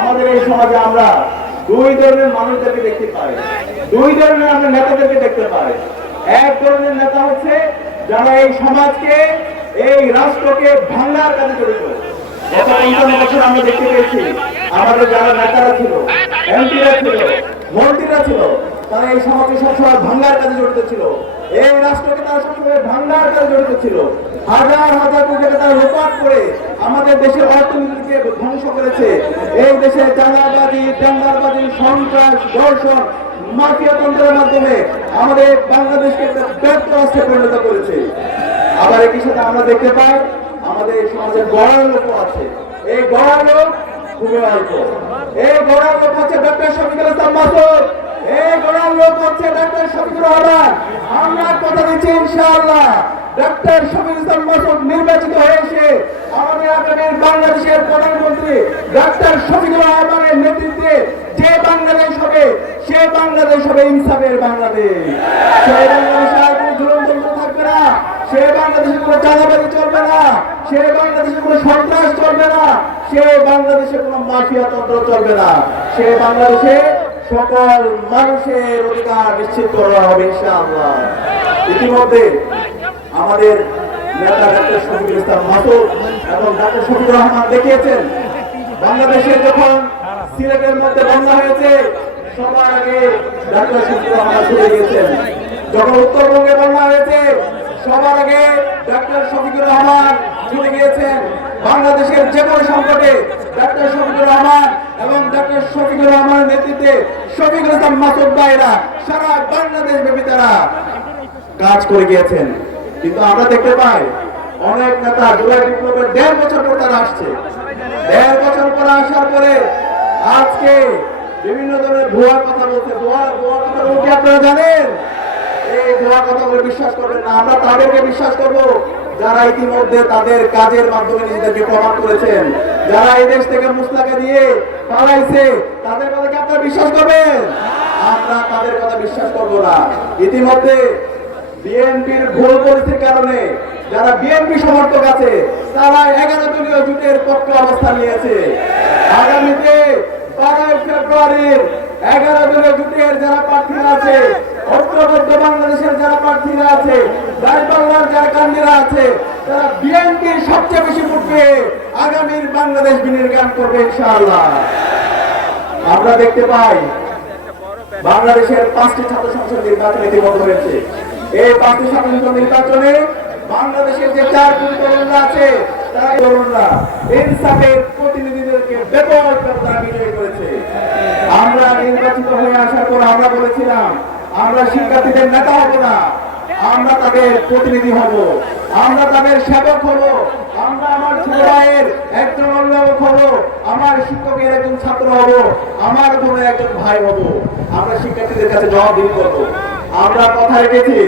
আমাদের এই সমাজে আমরা দুই ধরনের মানুষদেরকে দেখতে পাই, দুই ধরনের আমরা নেতাদেরকে দেখতে পাই। এক ধরনের নেতা হচ্ছে যারা এই সমাজকে, এই রাষ্ট্রকে ভাঙার কাজে জড়িত। গত ৫৫ বছর আমরা দেখতে পেয়েছি আমাদের যারা নেতারা ছিল, এমপিরা ছিল, মন্ত্রীরা ছিল, তারা এই সমাজকে সবসময় ভাঙার কাজে জড়িত ছিল। এই রাষ্ট্রকে তারা সবসময় ভাঙার কাজে জড়িত ছিল। হাজার হাজার কোটি টাকা তারা লোপাট করে আমাদের দেশের অর্থনীতিকে ধ্বংস করেছে। এই দেশে চাঁদাবাজি, টেন্ডারবাজি, সন্ত্রাস, ধর্ষণ, মাফিয়া তন্ত্রের মাধ্যমে আমাদের বাংলাদেশকে একটা ব্যর্থ রাষ্ট্রে পরিণত করেছে। আবার একই সাথে আমরা দেখতে পাই আমাদের সমাজে গড়ার লোক আছে। এই গড়ার লোক খুবই অল্প। এই গড়ার লোক হচ্ছে ডক্টর শফিকুল ইসলাম মাসুদ। এই গড়ার লোক হচ্ছে ডক্টর শফিকুর রহমান। আমরা কথা দিচ্ছি ইনশাআল্লাহ ডক্টর শফিকুল ইসলাম মাসুদ নির্বাচিত হয়েছে আমাদের আগামীর বাংলাদেশের প্রধানমন্ত্রী ডক্টর শফিকুর রহমানের নেতৃত্বে যে বাংলাদেশ হবে, সে বাংলাদেশ হবে ইনসাফের বাংলাদেশ। সেই বাংলাদেশে আর কোনো জুলুম থাকবে না, সে বাংলাদেশে কোনো চাঁদাবাজি চলবে না, সে বাংলাদেশে কোনো সন্ত্রাস চলবে না, সে বাংলাদেশে কোনো মাফিয়া তন্ত্র চলবে না। সে বাংলাদেশে সকল মানুষের অধিকার নিশ্চিত করা হবে ইনশাআল্লাহ। ইতিমধ্যে আমাদের নেতা ডক্টর শফিকুল ইসলাম মাসুদ এবং ডক্টর শফিকুর রহমান দেখিয়েছেন বাংলাদেশে যখন সিলেটের মধ্যে বন্যা হয়েছে সবার আগে ডক্টর শফিকুর রহমান চলে গিয়েছেন। যখন উত্তরবঙ্গে বন্যা হয়েছে সবার আগে ডক্টর শফিকুর রহমান চলে গিয়েছেন। বাংলাদেশের যে কোনো সংকটে ডক্টর শফিকুর রহমান এবং ডক্টর শফিকুর রহমানের নেতৃত্বে শফিকুল ইসলাম মাসুদ ভাইরা সারা বাংলাদেশ ব্যাপী তারা কাজ করে গিয়েছেন। কিন্তু আমরা দেখতে পাই অনেক নেতা জুলাই বিপ্লবের ১.৫ বছর পর তারা আসছে। ১.৫ বছর পর আসার পরে আজকে বিভিন্ন ধরনের ভুয়া কথা বলছে। ভুয়া কথা বলতে আপনারা জানেন, এই ভুয়া কথাগুলো বিশ্বাস করবেন না। আমরা তাদেরকে বিশ্বাস করব যারা ইতিমধ্যে তাদের কাজের মাধ্যমে নিজেদেরকে প্রমাণ করেছেন, যারা এই দেশ থেকে মুসলাকে দিয়ে পালাইছে, তাদের কথা কি আপনারা বিশ্বাস করবেন? আমরা তাদের কথা বিশ্বাস করব না। ইতিমধ্যে বিএনপির ভুল পরিস্থিতির কারণে যারা বিএনপি সমর্থক আছে তারা 11 দলীয় জোটের পক্ষে অবস্থান নিয়েছে। আগামীতে 12 ফেব্রুয়ারির 11 দলীয় জোটের যারা প্রার্থীরা আছে, ঐক্যবদ্ধ বাংলাদেশের যারা প্রার্থীরা আছে, দাঁড়িপাল্লার যারা কান্ডিরা আছে, তারা বিএনপির সবচেয়ে বেশি ভোট পেয়ে আগামীর বাংলাদেশ বিনির্মাণ করবে ইনশাআল্লাহ। আমরা দেখতে পাই বাংলাদেশের 5টি ছাত্র সংসদ নির্বাচন ইতিমধ্যে হয়েছে। এই 5টি ছাত্র সংসদ নির্বাচনে বাংলাদেশের যে 4 কোটি তরুণরা আছে তারা তরুণরা ইনসাফের প্রতিনিধিদেরকে ব্যাপক তারা বিজয় করেছে। আমরা নির্বাচিত হয়ে আসার পর আমরা বলেছিলাম আমরা শিক্ষার্থীদের নেতা হব না, আমরা তাদের প্রতিনিধি হব, আমরা তাদের সেবক হব, আমরা আমার ছোট ভাইয়ের একজন অভিভাবক হব, আমার শিক্ষকের একজন ছাত্র হব, আমার বোনের একজন ভাই হব। আমরা শিক্ষার্থীদের কাছে জবাবদিহি করব। আমরা কথা রেখেছি।